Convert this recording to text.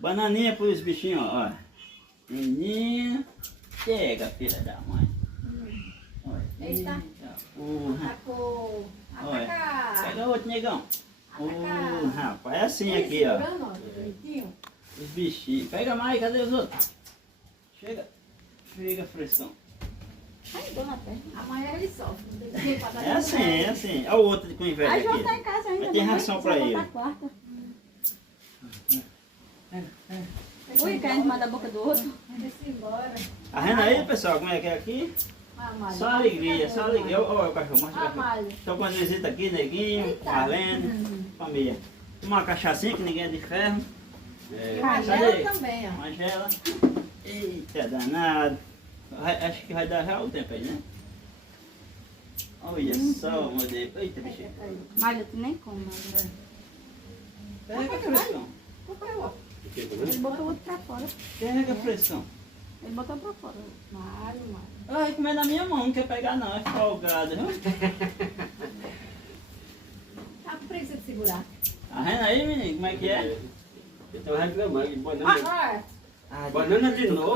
Bananinha pros bichinhos, ó. Menino. Chega, filha da mãe. Olha. Eita. Porra. Atacou. Olha. Atacar. Pega outro, negão. Atacar. Rapaz, é assim Ele aqui, ó. segurando, ó, bonitinho. Os bichinhos. Pega mais, cadê os outros? Chega. Chega, frescão. Ai, dor na perna. Amanhã ele sofre. Não tem tempo pra dar É assim, é assim. Olha o outro com inveja Aí João aqui. tá em casa ainda. Mas tem mamãe, ração só pra volta ele. à quarta. Ui, querendo mandar a boca do outro. Manda-se embora. Tá vendo aí, pessoal, como é que é aqui? Amália. Só alegria, só alegria. Olha o cachorro, mostra o cachorro. Amália. Estou com a visita aqui, Neguinho, Eita. Marlene, família. Uma cachaçinha que ninguém é de ferro. E Cadê? Magela também, ó. Magela. Eita, danado. Acho que vai dar já o tempo aí, né? Olha só, meu Deus. Eita, bichinho. Malha, tu nem come, Malha. Pega a pressão. Ele botou o outro pra fora. Pega a pressão. Ele botou pra fora. Mário, Mário. Ai, comer na minha mão, não quer pegar não, é folgado, viu? Tá com preguiça de segurar. Tá vendo aí, menino, como é que é? Eu tava reclamando, banana, Ah, Ah, banana de novo.